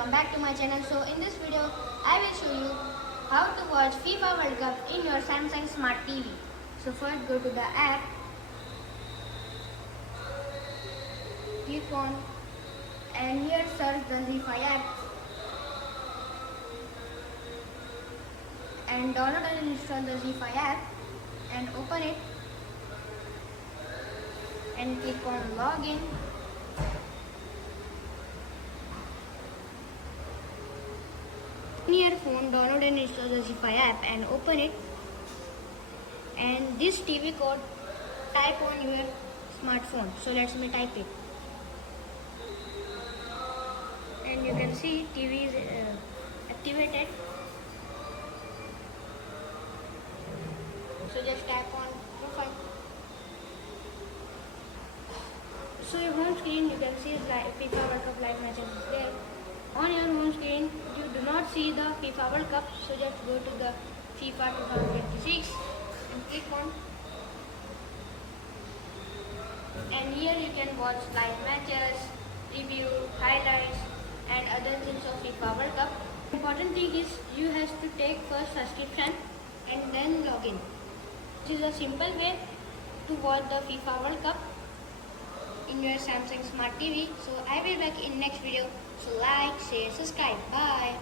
welcome back to my channel. So in this video I will show you how to watch FIFA World Cup in your Samsung Smart TV. So first go to the app, click on and here search the ZEE5 app and download and install the ZEE5 app and open it and click on login. In your phone, download and install the ZEE5 app and open it, and this TV code type on your smartphone. So let me type it, and you can see TV is activated. So just tap on profile. So your home screen, you can see FIFA World Cup live matches is there. On your home screen, you do not see the FIFA World Cup, so just go to the FIFA 2026 and click on. And here you can watch live matches, review, highlights and other things of FIFA World Cup. Important thing is you have to take first subscription and then login. This is a simple way to watch the FIFA World Cup in your Samsung Smart TV. So I will be back in next video. So like, share, subscribe. Bye.